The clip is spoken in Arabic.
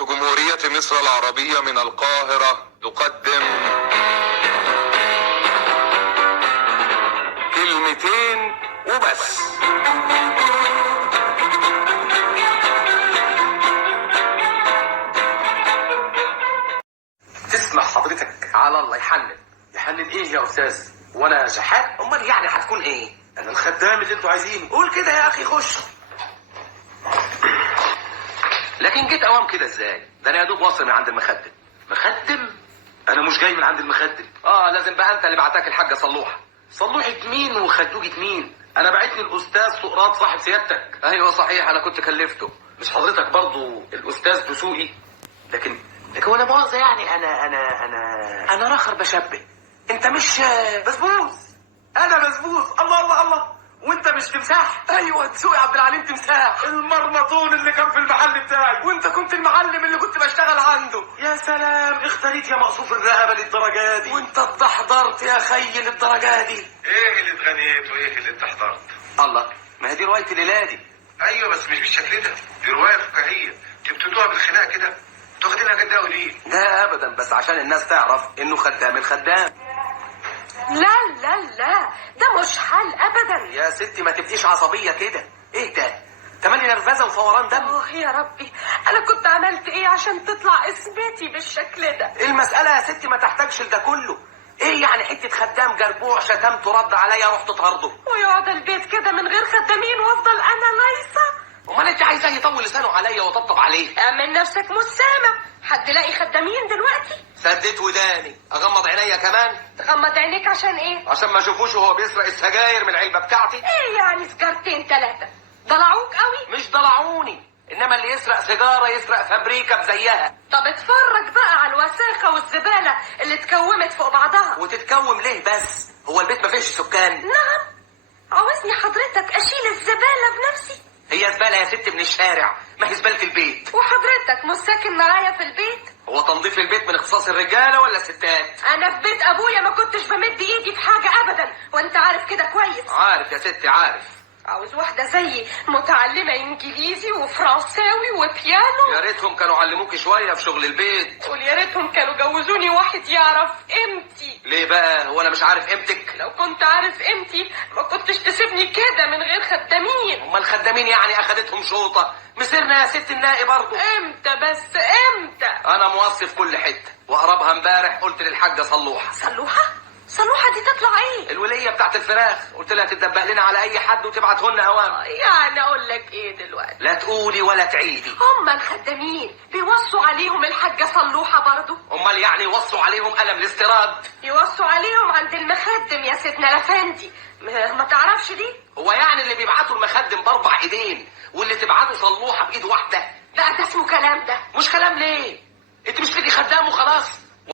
إذاعة جمهورية مصر العربية من القاهرة تقدم كلمتين وبس. تسمع حضرتك على الله يحنن. يحنن ايه يا استاذ؟ وانا شحات؟ امال يعني هتكون ايه؟ انا الخدام اللي انتوا عايزينه. قول كده يا اخي، خش. لكن جيت اوام كده ازاي؟ ده انا يا دوب واصل من عند المخدم. مخدم؟ انا مش جاي من عند المخدم. لازم بقى انت اللي بعتك الحاجه صلوحه. صلوحه مين وخدوجه مين؟ انا بعتني الاستاذ سقراط صاحب سيادتك. ايوه صحيح، انا كنت كلفته. مش حضرتك برضو الاستاذ دسوقي؟ لكن ولا مؤاخذة يعني انا راخر بشبه. انت مش بسبوس؟ انا بسبوس. الله الله الله. وانت مش تمساح؟ ايوه دسوقي عبد العليم تمساح، المرمطون اللي كان في المحل بتاعي. وانت كنت المعلم اللي كنت بشتغل عنده. يا سلام، اختاريت يا مقصوف الرقبه للدرجه دي. وانت اتحضرت يا خي للدرجه دي. ايه اللي اتغنيت وايه اللي اتحضرت؟ الله، ما هي دي روايه الليلادي. ايوه بس مش بالشكل ده، دي روايه فكاهيه تبتدوها بالخناق كده. تاخدينها جد قوي ليه؟ لا ابدا، بس عشان الناس تعرف انه خدام الخدام. لا لا لا، ده مش حال ابدا. يا ستي ما تبقيش عصبيه كده. ايه ده؟ تملي نرفزه وفوران دم. يا ربي، انا كنت عملت ايه عشان تطلع اسمتي بالشكل ده؟ المساله يا ستي ما تحتاجش لده كله. ايه يعني حته خدام جربوع شتمته رد عليا رحت طرده؟ ويقعد البيت كده من غير خدامين وافضل انا لايصه؟ امال انت عايزاه يطول لسانه عليا وطبطب عليه؟ اعمل نفسك مش سامع. حد لاقي خدامين دلوقتي؟ سديت وداني، اغمض عينيا كمان. تغمض عينيك عشان ايه؟ عشان ما اشوفوش وهو بيسرق السجاير من العلبه بتاعتي. ايه يعني سجارتين ثلاثه؟ ضلعوك قوي؟ مش ضلعوني، انما اللي يسرق سيجاره يسرق فابريكا بزيها. طب اتفرج بقى على الوساخه والزباله اللي اتكومت فوق بعضها. وتتكوم ليه بس؟ هو البيت ما فيش سكان؟ نعم. عاوزني حضرتك اشيل الزباله بنفسي؟ هي زباله يا ست من الشارع، ما هي زباله البيت. وحضرتك مش ساكن معايا في البيت؟ هو تنظيف البيت من اختصاص الرجاله ولا الستات؟ انا في بيت ابويا ما كنتش بمد ايدي في حاجه ابدا، وانت عارف كده كويس. عارف يا ستي عارف. عاوز واحده زيي متعلمه انجليزي وفرنساوي وبيانو. يا ريتهم كانوا علموكي شويه في شغل البيت. قول يا ريتهم كانوا جوزوني واحد يعرف قيمتي. ليه بقى؟ هو انا مش عارف قيمتك؟ لو كنت عارف قيمتي ما كنتش تسيبني كده من غير خدامين. امال الخدامين يعني اخدتهم شوطه؟ مسيرنا يا ست النائي برضه. امتى بس امتى؟ انا موصي في كل حته، واقربها امبارح قلت للحاجه صلوحه. صلوحه؟ صلوحه دي تطلع ايه؟ الوليه بتاعت الفراخ، قلت لها تدبق لنا على اي حد وتبعته لنا اوام. يعني اقول لك ايه دلوقتي؟ لا تقولي ولا تعيدي. هم الخدامين بيوصوا عليهم الحاجه صلوحه برضو؟ امال يعني يوصوا عليهم قلم الاستيراد؟ يوصوا عليهم عند المخدم يا سيدنا الافندي. ما تعرفش دي؟ هو يعني اللي بيبعتوا المخدم باربع ايدين واللي تبعته صلوحه بايد واحده؟ لا ده اسمه كلام ده. مش كلام ليه؟ انت مش ليكي خدام وخلاص؟